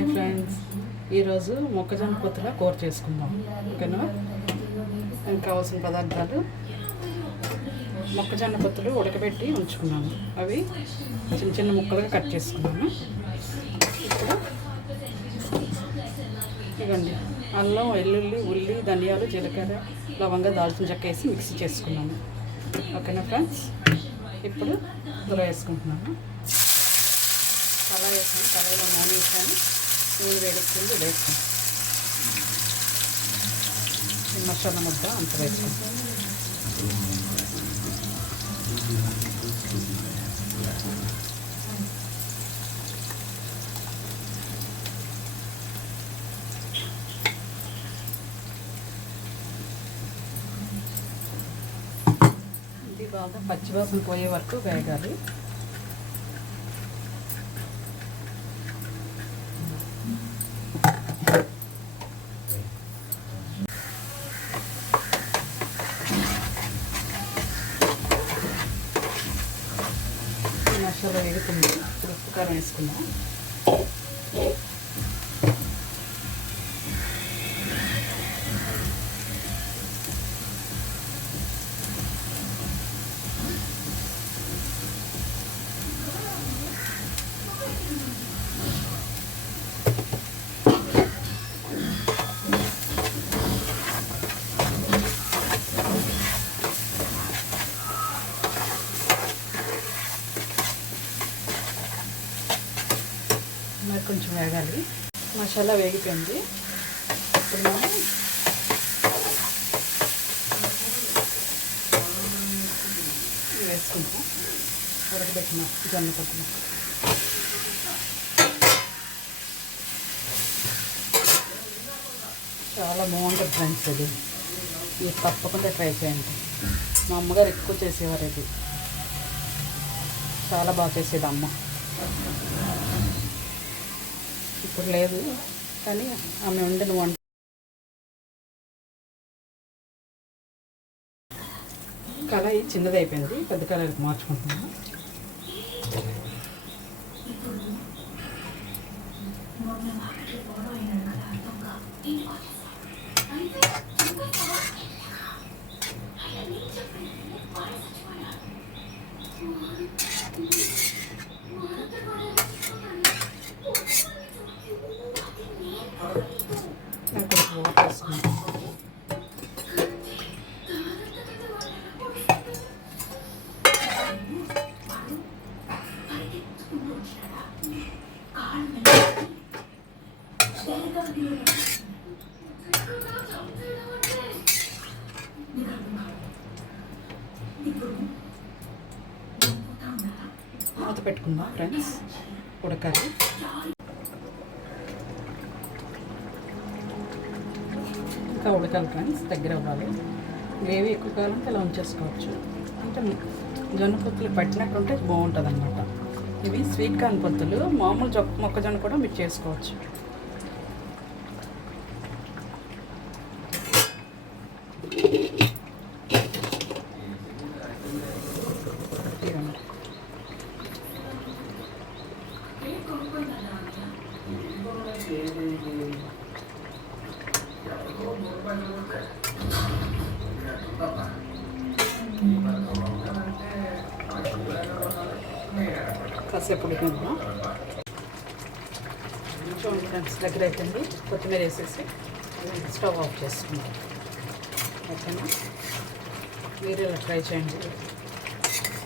Hi friends, ఈరోజు మొక్కజొన్న పొత్తుల కూర చేసుకుందాం. ఓకేనా? కావాల్సిన పదార్థాలు: మొక్కజొన్న పొత్తులు ఉడకబెట్టి ఉంచుకున్నాను, అవి చిన్న చిన్న ముక్కలుగా కట్ చేసుకున్నాను. ఇప్పుడు ఇవ్వండి, అల్లం, వెల్లుల్లి, ఉల్లి, ధనియాలు, జీలకర్ర, లవంగా, దాల్చిన చెక్క వేసి మిక్సీ చేసుకున్నాను. ఓకేనా ఫ్రెండ్స్? ఇప్పుడు ఇందులో వేసుకుంటున్నాను. కళాయి వేసాను, కళాయిలో నూనె వేసాను, నూనె వేడెక్కింది, వేసుకుంటాను. మసాలా ముద్ద అంత వేసుకుంటాను. ఇది బాగా పచ్చివాసన పోయే వరకు వేగాలి. మసాలా వేగుతుంది. ఇప్పుడు ఉప్పు కారం వేసుకుందాం. మరి కొంచెం వేగాలి. మసాలా వేగిపోయింది. ఇప్పుడు మనం వేసుకుంటాం ఉడకబెట్టిన జొన్న పొత్తులు. చాలా బాగుంటుంది ఫ్రెండ్స్. ఇది తప్పకుండా ట్రై చేయండి. మా అమ్మగారు ఎక్కువ చేసేవారు. ఇది చాలా బాగా చేసేది అమ్మ. ఇప్పుడు లేదు, కానీ ఆమె వండిన వంట. కళాయి చిన్నది అయిపోయింది, పెద్ద కళాయికి మార్చుకుంటున్నాను. మూత పెట్టుకుందాం ఫ్రెండ్స్, ఉడకాలి. ఇంకా ఉడకాలి ఫ్రెండ్స్, దగ్గర అవ్వాలి. గ్రేవీ ఎక్కువ కావాలంటే ఇలా ఉంచేసుకోవచ్చు. అంటే జొన్న పొత్తులు పట్టినట్టు ఉంటే బాగుంటుంది అన్నమాట. ఇవి స్వీట్ కార్న్ పొత్తులు. మామూలు మొక్కజొన్న కూడా మీరు చేసుకోవచ్చు. కాసేపు ఉడికిందా చూడండి ఫ్రెండ్స్, దగ్గర అయిపోయింది. కొత్తిమీర వేసేసి స్టవ్ ఆఫ్ చేసుకుందాం. ఓకేనా? మీరు ఇలా ట్రై చేయండి.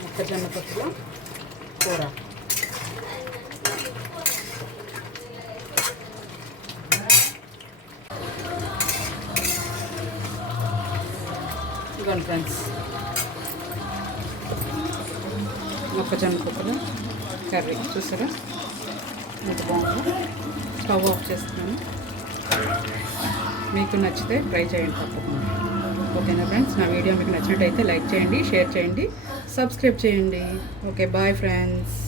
మొక్కజొన్న పొత్తుల కూర. ఇవ్వండి ఫ్రెండ్స్, మొక్కజొన్న పొత్తుల కర్రీ చూసారా ఎంత బాగుందో. స్టవ్ ఆఫ్ చేస్తున్నాను. మీకు నచ్చితే ట్రై చేయండి తప్పకుండా. ఓకేనా ఫ్రెండ్స్? నా వీడియో మీకు నచ్చినట్టయితే లైక్ చేయండి, షేర్ చేయండి, సబ్స్క్రైబ్ చేయండి. Okay, bye friends.